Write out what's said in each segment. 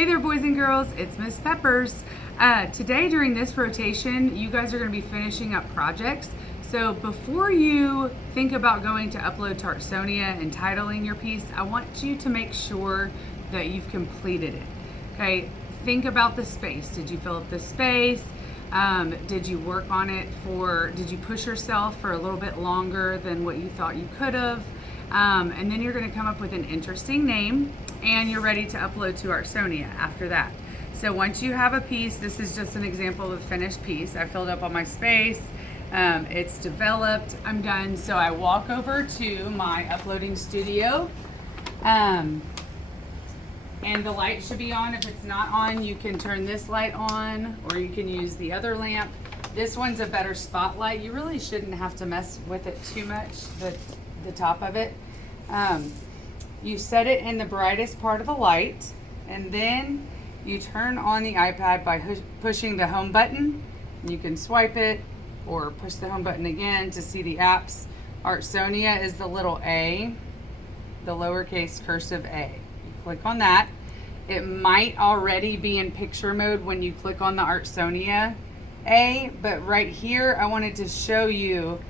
Hey there, boys and girls, it's Miss Peppers. Today during this rotation, you guys are going to be finishing up projects. So before you think about going to upload to Artsonia and titling your piece, I want you to make sure that you've completed it. Okay, think about the space. Did you fill up the space? Did you work on it did you push yourself for a little bit longer than what you thought you could have? And then you're going to come up with an interesting name and you're ready to upload to Artsonia after that. So once you have a piece, this is just an example of a finished piece. I filled up all my space. It's developed. I'm done. So I walk over to my uploading studio. And the light should be on. If it's not on, you can turn this light on or you can use the other lamp. This one's a better spotlight. You really shouldn't have to mess with it too much, the top of it. You set it in the brightest part of a light, and then you turn on the iPad by pushing the home button. You can swipe it or push the home button again to see the apps. Artsonia is the little A, the lowercase cursive A. You click on that. It might already be in picture mode when you click on the Artsonia A, but right here I wanted to show you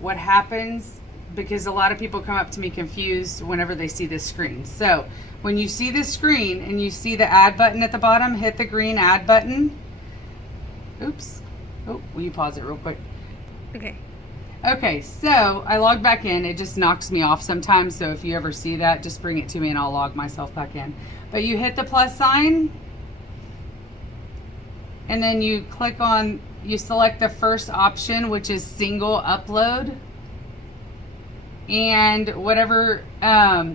what happens because a lot of people come up to me confused whenever they see this screen. So when you see this screen and you see the add button at the bottom, hit the green add button. Oops. Oh, will you pause it real quick? Okay, so I logged back in. It just knocks me off sometimes, so if you ever see that, just bring it to me and I'll log myself back in. But you hit the plus sign, and then you select the first option, which is single upload. And whatever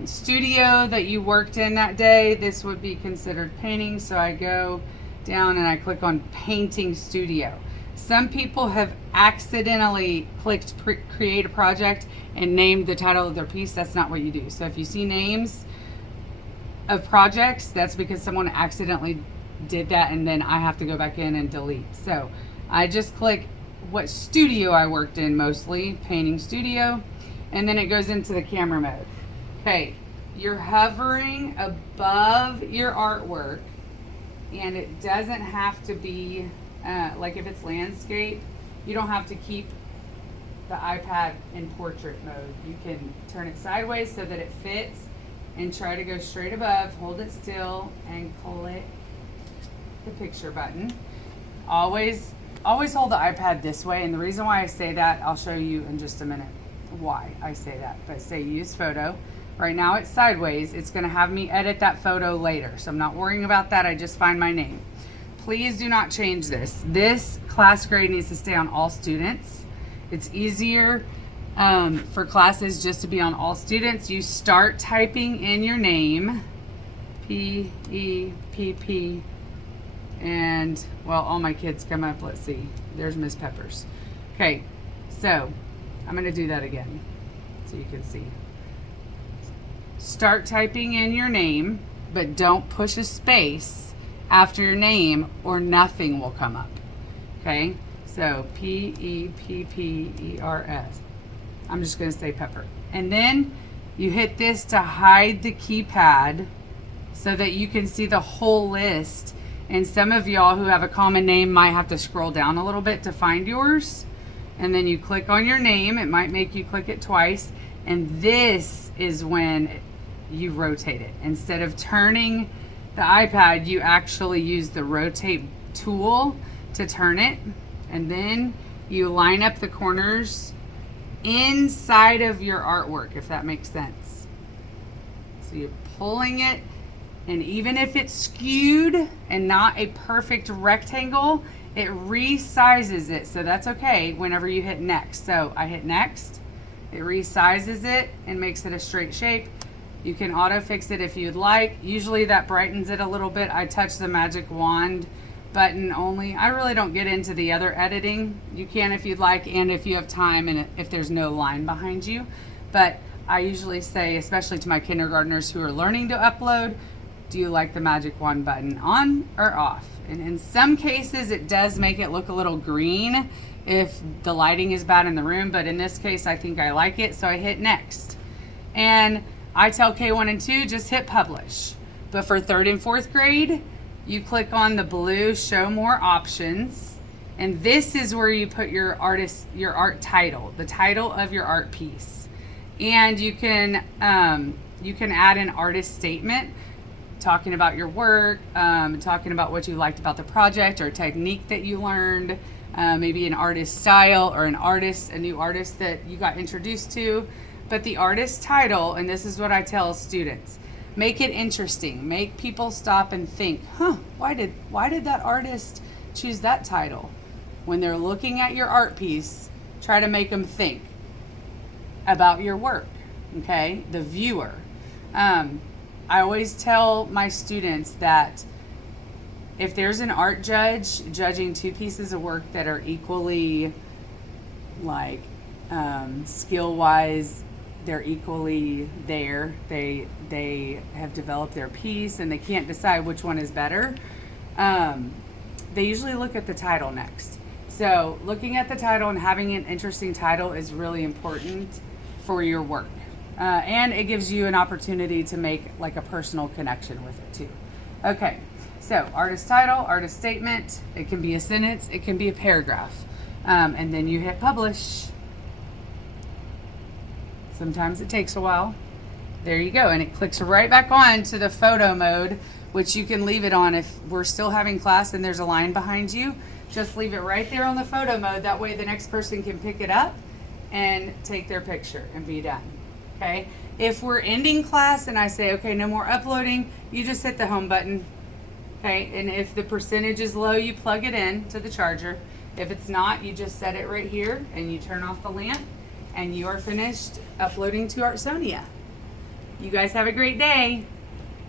studio that you worked in that day, this would be considered painting. So I go down and I click on painting studio. Some people have accidentally clicked create a project and named the title of their piece. That's not what you do. So if you see names of projects, that's because someone accidentally did that and then I have to go back in and delete. So I just click what studio I worked in, mostly painting studio. And then it goes into the camera mode. Okay, you're hovering above your artwork, and it doesn't have to be, like if it's landscape, you don't have to keep the iPad in portrait mode. You can turn it sideways so that it fits and try to go straight above, hold it still, and click the picture button. Always hold the iPad this way, and the reason why I say that, I'll show you in just a minute why I say that. But say use photo. Right now it's sideways. It's going to have me edit that photo later, so I'm not worrying about that. I just find my name. Please do not change this. This class grade needs to stay on all students. It's easier for classes just to be on all students. You start typing in your name, P-E-P-P, and well, all my kids come up. Let's see, there's Miss Peppers. Okay, so I'm going to do that again so you can see. Start typing in your name, but don't push a space after your name or nothing will come up. Okay, so P-E-P-P-E-R-S. I'm just going to say Pepper. And then you hit this to hide the keypad so that you can see the whole list. And some of y'all who have a common name might have to scroll down a little bit to find yours. And then you click on your name. It might make you click it twice. And this is when you rotate it. Instead of turning the iPad, you actually use the rotate tool to turn it. And then you line up the corners inside of your artwork, if that makes sense. So you're pulling it, and even if it's skewed and not a perfect rectangle, it resizes it, so that's okay whenever you hit next. So I hit next, it resizes it and makes it a straight shape. You can auto fix it if you'd like. Usually that brightens it a little bit. I touch the magic wand button only. I really don't get into the other editing. You can if you'd like and if you have time and if there's no line behind you. But I usually say, especially to my kindergartners who are learning to upload, do you like the magic wand button on or off? And in some cases, it does make it look a little green if the lighting is bad in the room. But in this case, I think I like it. So I hit next. And I tell K1 and 2, just hit publish. But for 3rd and 4th grade, you click on the blue Show More Options, and this is where you put your art title, the title of your art piece. And you can add an artist statement talking about your work, talking about what you liked about the project or a technique that you learned, maybe an artist style or a new artist that you got introduced to. But the artist title, and this is what I tell students, make it interesting. Make people stop and think, why did that artist choose that title? When they're looking at your art piece, try to make them think about your work, okay? The viewer. I always tell my students that if there's an art judge judging two pieces of work that are equally, like, skill-wise, they're equally there, they have developed their piece and they can't decide which one is better, they usually look at the title next. So looking at the title and having an interesting title is really important for your work. And it gives you an opportunity to make like a personal connection with it too. Okay, so artist title, artist statement, it can be a sentence, it can be a paragraph. And then you hit publish. Sometimes it takes a while. There you go, and it clicks right back on to the photo mode, which you can leave it on if we're still having class and there's a line behind you. Just leave it right there on the photo mode. That way the next person can pick it up and take their picture and be done. Okay, if we're ending class and I say, okay, no more uploading, you just hit the home button. Okay, and if the percentage is low, you plug it in to the charger. If it's not, you just set it right here and you turn off the lamp and you are finished uploading to Artsonia. You guys have a great day.